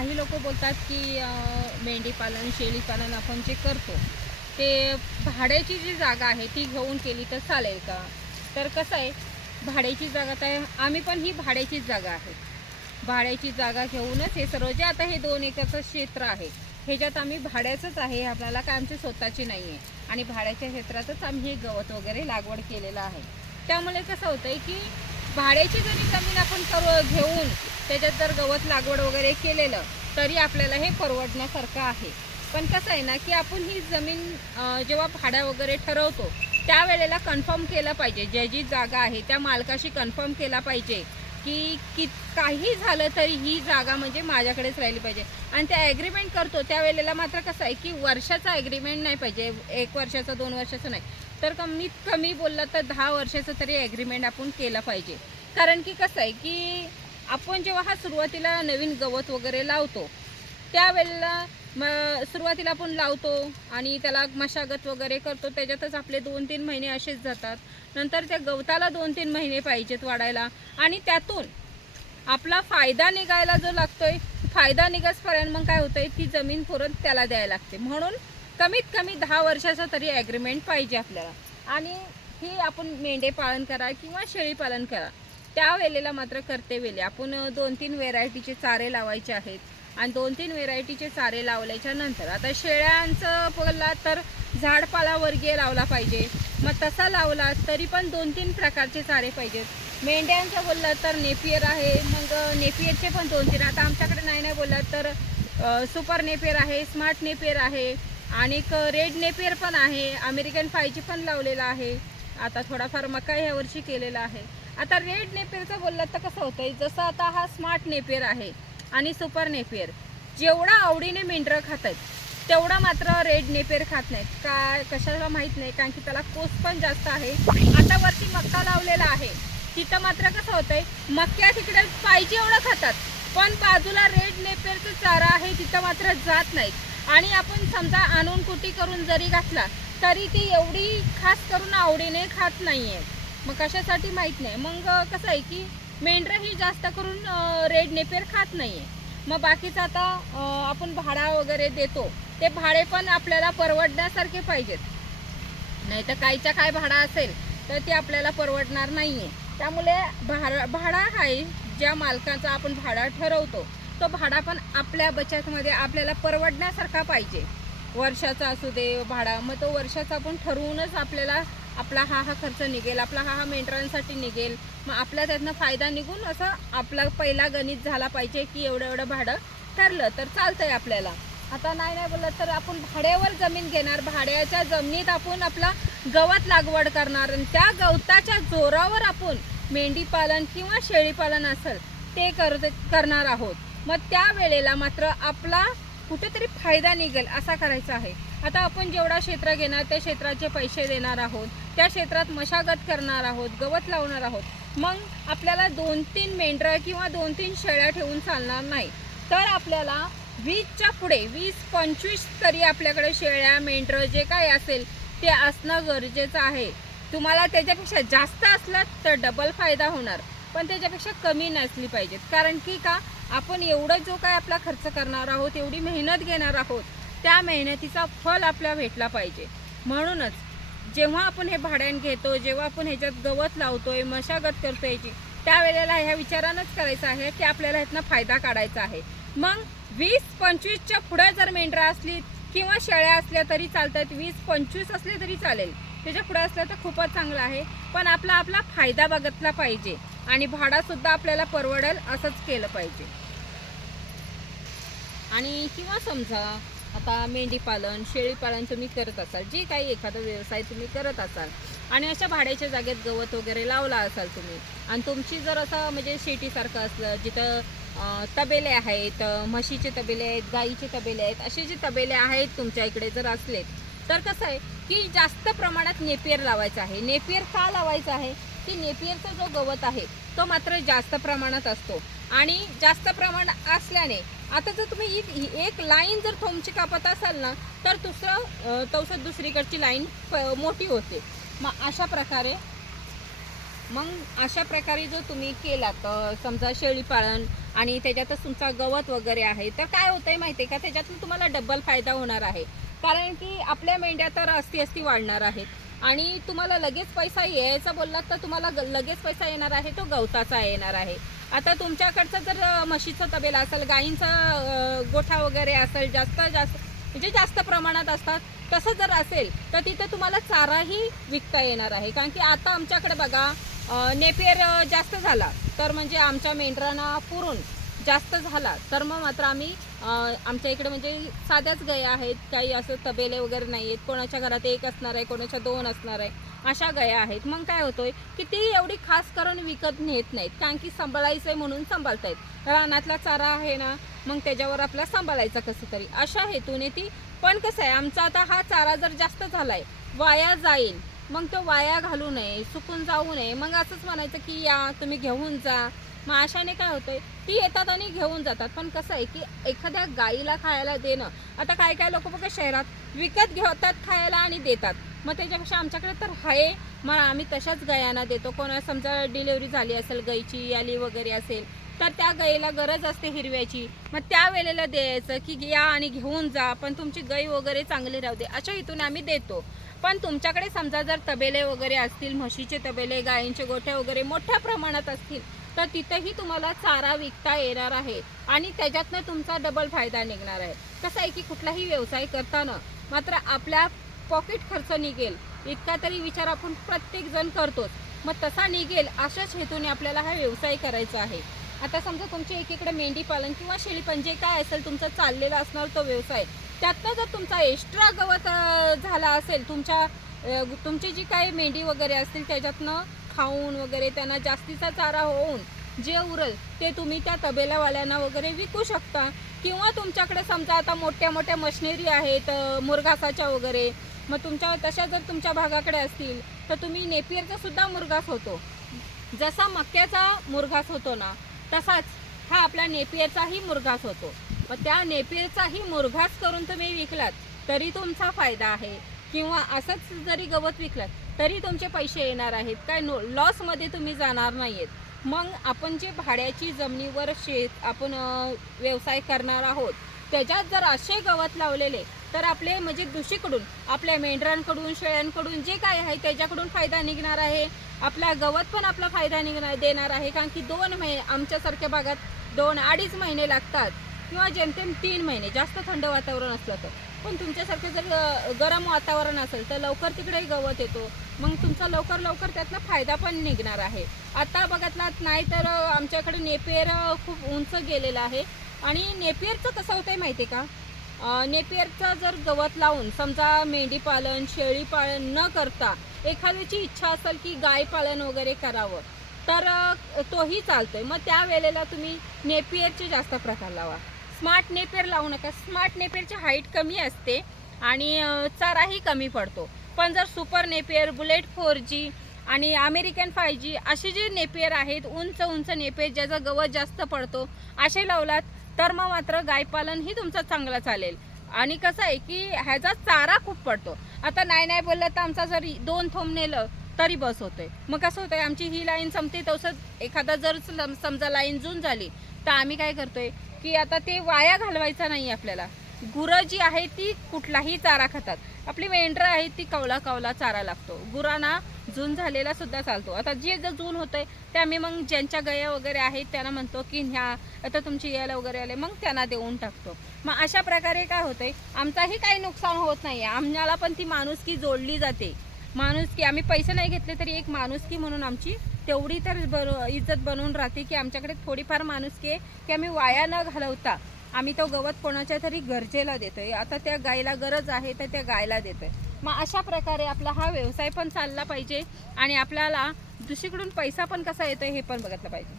काही लोक बोलतात की मेंढीपालन शेळीपालन आपण जे करतो ते भाड्याची जी जागा आहे ती घेऊन केली तर चालेल का? तर कसं आहे भाड्याची जागा तर आम्ही पण ही भाड्याचीच जागा आहे. भाड्याची जागा घेऊनच हे सर्व जे आता हे दोन एकरचं क्षेत्र आहे ह्याच्यात आम्ही भाड्याचंच आहे आपल्याला काय आमची स्वतःची नाही आहे आणि भाड्याच्या क्षेत्रातच आम्ही हे गवत वगैरे लागवड केलेलं आहे. त्यामुळे कसं होतं आहे की भाड्याची जरी जमीन आपण सर्व घेऊन त्याच्यात जर गवत लागवड वगैरे केलेलं तरी आपल्याला हे परवडण्यासारखं आहे. पण कसं आहे ना की आपण ही जमीन जेव्हा भाडा वगैरे ठरवतो त्यावेळेला कन्फर्म केलं पाहिजे. ज्या जी जागा आहे त्या मालकाशी कन्फर्म केला पाहिजे की कि काही झालं तरी ही जागा म्हणजे माझ्याकडेच राहिली पाहिजे. आणि त्या ॲग्रीमेंट करतो त्यावेळेला मात्र कसं आहे की वर्षाचा ॲग्रीमेंट नाही पाहिजे. एक वर्षाचं दोन वर्षाचं नाही. तर कमीत कमी बोललं तर दहा वर्षाचं तरी ॲग्रीमेंट आपण केलं पाहिजे. कारण की कसं आहे की आपण जेव्हा हा सुरुवातीला नवीन गवत वगैरे लावतो त्यावेळेला म सुरुवातीला आपण लावतो आणि त्याला मशागत वगैरे करतो. त्याच्यातच आपले दोन तीन महिने असेच जातात. नंतर त्या गवताला दोन तीन महिने पाहिजेत वाढायला आणि त्यातून आपला फायदा निघायला जो लागतोय फायदा निघासपर्यंत मग काय होतंय ती जमीन परत त्याला द्यायला लागते. म्हणून कमीत कमी दहा वर्षाचं तरी ॲग्रीमेंट पाहिजे आपल्याला. आणि ही आपण मेंढे पालन करा किंवा शेळी पालन करा. त्या वेळेला मात्र करते वेळी आपण दोन तीन व्हेरायटीचे चारे लावायचे आहेत. आणि दोन तीन व्हेरायटीचे चारे लावल्याच्या नंतर आता शेळ्यांचं बोलला तर झाडपाला वर्गीय लावला पाहिजे. मग तसा लावला तरी पण दोन तीन प्रकारचे चारे पाहिजेत. मेंढ्यांचं बोललं तर नेपियर आहे मग नेपियरचे पण दोन तीन. आता आमच्याकडे नाही नाही बोललात तर सुपर नेपियर आहे स्मार्ट नेपियर आहे आणि रेड नेपियर पण आहे अमेरिकन फायची पण लावलेला आहे. आता थोडाफार मका ह्यावर्षी केलेला आहे. आता रेड नेपेरचं बोललं तर कसं होतंय? जसं आता हा स्मार्ट नेपियर आहे आणि सुपर नेपियर जेवढा आवडीने मेंढरं खात आहेत तेवढा मात्र रेड नेपेर खात नाहीत. का कशाला माहीत नाही? कारण की त्याला कोस पण जास्त आहे. आता वरती मक्का लावलेला आहे. तिथं मात्र कसं होतंय मक्या तिकडे पाहिजे एवढं खातात. पण बाजूला रेड नेपेरचं चारा आहे तिथं मात्र जात नाहीत. आणि आपण समजा आणून कुटी करून जरी घातला तरी ती एवढी खास करून आवडीने खात नाही आहे मग कशासाठी माहीत नाही. मग कसं आहे की मेंढरं ही जास्त करून रेड नेपेर खात आहे मग बाकीचं आता आपण भाडा वगैरे देतो. ते भाडे पण आपल्याला परवडण्यासारखे पाहिजेत. नाही तर काहीच्या काय भाडा असेल तर ते आपल्याला परवडणार नाही आहे त्यामुळे भाडा भाडा आहे. ज्या मालकाचा आपण भाडा ठरवतो तो भाडा पण आपल्या बचतमध्ये आपल्याला परवडण्यासारखा पाहिजे. वर्षाचा असू दे भाडा मग तो वर्षाचा आपण ठरवूनच आपल्याला आपला हा हा खर्च निघेल आपला हा हा मेंढरांसाठी निघेल. मग आपला त्यातनं फायदा निघून असं आपला पहिला गणित झाला पाहिजे की एवढं एवढं भाडं ठरलं तर चालतंय आपल्याला. आता नाही नाही बोललं तर आपण भाड्यावर जमीन घेणार भाड्याच्या जमिनीत आपण आपला गवत लागवड करणार आणि त्या गवताच्या जोरावर आपण मेंढी पालन किंवा शेळी पालन असेल ते कर करणार आहोत. मग त्यावेळेला मात्र आपला कुठेतरी फायदा निघेल असा करायचा आहे. आता आपण जेवढा क्षेत्र घेणार त्या क्षेत्राचे पैसे देणार आहोत. त्या क्षेत्रात मशागत करणार आहोत गवत लावणार आहोत. मग आपल्याला दोन तीन मेंढरं किंवा दोन तीन शेळ्या ठेवून चालणार नाही. तर आपल्याला वीसच्या पुढे वीस पंचवीस तरी आपल्याकडे शेळ्या मेंढरं जे काही असेल ते असणं गरजेचं आहे. तुम्हाला त्याच्यापेक्षा जास्त असलं तर डबल फायदा होणार पण त्याच्यापेक्षा कमी नसली पाहिजेत. कारण की का आपण एवढं जो काय आपला खर्च करणार आहोत एवढी मेहनत घेणार आहोत त्या मेहनतीचा फल आपल्याला भेटला पाहिजे. म्हणूनच जेव्हा आपण हे भाड्याने घेतो जेव्हा आपण ह्याच्यात गवत लावतोय मशागत करतो याची त्यावेळेला ह्या विचारानंच करायचं आहे की आपल्याला ह्यातनं फायदा काढायचा आहे. मग वीस पंचवीसच्या पुढे जर मेंढरा असली किंवा शेळ्या असल्या तरी चालतात वीस पंचवीस असले तरी चालेल. त्याच्या पुढे असलं तर खूपच चांगलं आहे. पण आपला आपला फायदा बघतला पाहिजे आणि भाडासुद्धा आपल्याला परवडेल असंच केलं पाहिजे. आणि किंवा समजा आता मेंढी पालन शेळी पालन तुम्ही करत असाल जे काही एखादा व्यवसाय तुम्ही करत असाल आणि अशा भाड्याच्या जागेत गवत वगैरे लावला असाल तुम्ही आणि तुमची जर असं म्हणजे शेतीसारखं असलं जिथं तबेले आहेत म्हशीचे तबेले आहेत गाईचे तबेले आहेत असे जे तबेले आहेत तुमच्या इकडे जर असले तर कसं आहे की जास्त प्रमाणात नेपियर लावायचं आहे. नेपियर का लावायचं आहे? की नेपियरचा जो गवत आहे तो मात्र जास्त प्रमाणात असतो आणि जास्त प्रमाण असल्याने आता जर तुम्ही एक एक लाईन जर थोमची कापत असाल ना तर दुसरं तवसत दुसरीकडची लाईन मोठी होते. मग अशा प्रकारे मग अशा प्रकारे जर तुम्ही केलात समजा शेळीपालन आणि त्याच्यातच तुमचा गवत वगैरे आहे तर काय होतं आहे माहिती आहे का? त्याच्यातून तुम्हाला डबल फायदा होणार आहे. कारण की आपल्या मेंढ्या तर अस्ती अस्ती वाढणार आहेत. आणि तुम्हाला लगेच पैसा यायचा बोललात तर तुम्हाला ग- लगेच पैसा येणार आहे तो गवताचा येणार आहे. आता तुमच्याकडचं जर म्हशीचं तबेला असेल गाईंचा गोठा वगैरे असेल जास्त जास्त म्हणजे जास्त प्रमाणात असतात तसं जर असेल तर तिथे तुम्हाला चाराही विकता येणार आहे. कारण की आता आमच्याकडे बघा नेपेर नेपियर जास्त झाला तर म्हणजे आमच्या मेंढरांना पुरून जास्त झाला. तर मग मात्र आम्ही आमच्या इकडे म्हणजे साध्याच गया आहेत. काही असं तबेले वगैरे नाही आहेत. कोणाच्या घरात एक असणार आहे कोणाच्या दोन असणार आहे. अशा गया आहेत. मग काय होतोय की ती एवढी खास करून विकत नेत नाहीत. कारण की सांभाळायचं आहे म्हणून सांभाळतायत. रानातला चारा आहे ना मग त्याच्यावर आपला सांभाळायचा कसं तरी. अशा हेतूने ती पण कसं आहे आमचा आता हा चारा जर जास्त झालाय वाया जाईल मग तो वाया घालू नये सुकून जाऊ नये. मग असंच म्हणायचं की या तुम्ही घेऊन जा. मग अशाने काय होतंय ती येतात आणि घेऊन जातात. पण कसं आहे की एखाद्या गाईला खायला देणं आता काय काय लोक बघा शहरात विकत घेतात खायला आणि देतात. मग त्याच्यापेक्षा आमच्याकडे तर आहे. मग आम्ही तशाच गायांना देतो. कोणा समजा डिलेवरी झाली असेल गाईची याली वगैरे असेल तर त्या गाईला गरज असते हिरव्याची. मग त्या वेळेला द्यायचं की या आणि घेऊन जा पण तुमची गाई वगैरे चांगली राहू दे. अशा इथून आम्ही देतो. पण तुमच्याकडे समजा जर तबेले वगैरे असतील म्हशीचे तबेले गायींचे गोठे वगैरे मोठ्या प्रमाणात असतील तर तिथेही तुम्हाला चारा विकता येणार आहे आणि त्याच्यातनं तुमचा डबल फायदा निघणार आहे. कसं आहे की कुठलाही व्यवसाय करताना मात्र आपल्या पॉकेट खर्च निघेल. इतका तरी विचार आपण प्रत्येकजण करतोच. मग तसा निघेल अशाच हेतूने आपल्याला हा व्यवसाय करायचा आहे. आता समजा तुमच्या एकीकडे मेंढी पालन किंवा शेळीपालन जे काय असेल तुमचा चाललेला असणार तो व्यवसाय. त्यातनं जर तुमचा एक्स्ट्रा गवत झाला असेल तुमच्या तुमची जी काही मेंढी वगैरे असतील त्याच्यातनं खाऊन वगैरे त्यांना जास्तीचा चारा होऊन जे उरल ते तुम्ही त्या तबेलावाल्यांना वगैरे विकू शकता. किंवा तुमच्याकडे समजा आता मोठ्या मोठ्या मशिनरी आहेत मुरघासाच्या वगैरे मग तुमच्या तशा जर तुमच्या भागाकडे असतील तर तुम्ही नेपियरचा सुद्धा मुरघास होतो. जसा मक्याचा मुरघास होतो ना तसाच हा आपला नेपियरचाही मुरघास होतो. मग त्या नेपियरचाही मुरघास करून तुम्ही विकलात तरी तुमचा फायदा आहे. किंवा असंच जरी गवत विकलं तरी तुमचे पैसे येणार आहेत. काय नो लॉसमध्ये तुम्ही जाणार नाही आहेत मग आपण जे भाड्याची जमिनीवर शेत आपण व्यवसाय करणार आहोत त्याच्यात जर असे गवत लावलेले तर आपले म्हणजे दुषीकडून आपल्या मेंढरांकडून शेळ्यांकडून जे काय आहे त्याच्याकडून फायदा निघणार आहे. आपला गवत पण आपला फायदा निघणार देणार आहे. कारण की दोन महिने आमच्यासारख्या भागात दोन अडीच महिने लागतात. किंवा जेमतेम तीन महिने जास्त थंड वातावरण असलं तर. पण तुमच्यासारखं जर गरम वातावरण असेल तर लवकर तिकडेही गवत येतो. मग तुमचा लवकर लवकर त्यातला फायदा पण निघणार आहे. आता बघितलात नाही तर आमच्याकडे नेपियर खूप उंच गेलेलं आहे. आणि नेपियरचं कसं होतं आहे माहिती आहे का? अ, नेपियरचं जर गवत लावून समजा मेंढी पालन शेळी पालन न करता एखाद्याची इच्छा असेल की गाय पालन वगैरे करावं तर तोही तोही चालतोय. मग त्या वेळेला तुम्ही नेपियरचे जास्त प्रकार लावा. स्मार्ट नेपेर लावू नका. स्मार्ट नेपेरची हाईट कमी असते आणि चाराही कमी पडतो. पण जर super Napier bullet four G आणि अमेरिकन फाय जी असे जे नेपियर आहेत उंच उंच नेपेअर ज्याचा गवत जास्त पडतो असे लावलात तर मग मात्र गायपालनही तुमचं चांगलं चालेल. आणि कसं आहे की ह्याचा चारा खूप पडतो. आता नाही नाही बोललं तर आमचा जरी दोन थोंब नेलं तरी बस होतोय. मग कसं होतंय आमची ही लाईन संपते तसं एखादा जर सम- समजा लाईन जून झाली तर आम्ही काय करतोय की आता ते वाया घालवायचं नाही आपल्याला. गुरं जी आहे ती कुठलाही चारा खातात. आपली मेंढरं आहे ती कवला कवला चारा लागतो. गुरांना जून झालेला सुद्धा चालतो. आता जे जर जून होतंय ते आम्ही मग ज्यांच्या गया वगैरे आहेत त्यांना म्हणतो की ह्या आता तुमची यायला वगैरे आले मग त्यांना देऊन टाकतो. मग अशा प्रकारे काय होतंय आमचाही काही नुकसान होत नाही आहे आम्हाला पण ती माणुसकी जोडली जाते. माणुसकी आम्ही पैसे नाही घेतले तरी एक माणुसकी म्हणून आमची तेवढी तर बरो इज्जत बनवून राहते की आमच्याकडे थोडीफार माणुसकी की आम्ही वाया न घालवता आम्ही तो गवत कोणाच्या तरी गरजेला देतोय. आता त्या गायला गरज आहे तर त्या गायला देतोय. मग अशा प्रकारे आपला हा व्यवसाय पण चालला पाहिजे आणि आपल्याला दुसरीकडून पैसा पण कसा येतोय हे पण बघितलं पाहिजे.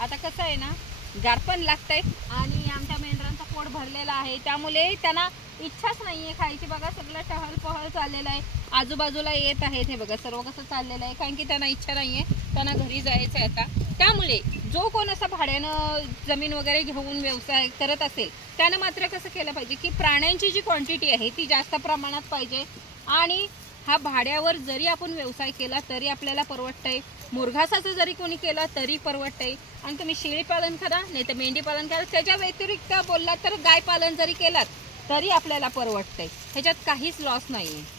आता कसं आहे ना गार पण लागतंय. आणि आमच्या मेंढरांचा पोट भरलेला आहे. त्यामुळे त्यांना इच्छाच नाही आहे खायची. बघा सगळं टहल पहल चाललेलं आहे. आजूबाजूला येत आहेत हे बघा सर्व कसं चाललेलं आहे. कारण की त्यांना इच्छा नाही आहे त्यांना घरी जायचं आहे आता. त्यामुळे जो कोण असा भाड्यानं जमीन वगैरे घेऊन व्यवसाय करत असेल त्यानं मात्र कसं केलं पाहिजे की प्राण्यांची जी क्वांटिटी आहे ती जास्त प्रमाणात पाहिजे. आणि हा भाड्यावर जरी आपण व्यवसाय केला तरी आपल्याला परवडतंय. मुरघासाचं जरी कोणी केलं तरी परवडतंय. आणि तुम्ही शेळी पालन करा नाही तर मेंढी पालन करा. त्याच्या व्यतिरिक्त बोललात तर गाय पालन जरी केलात तरी आपल्याला परवडतंय. ह्याच्यात काहीच लॉस नाही आहे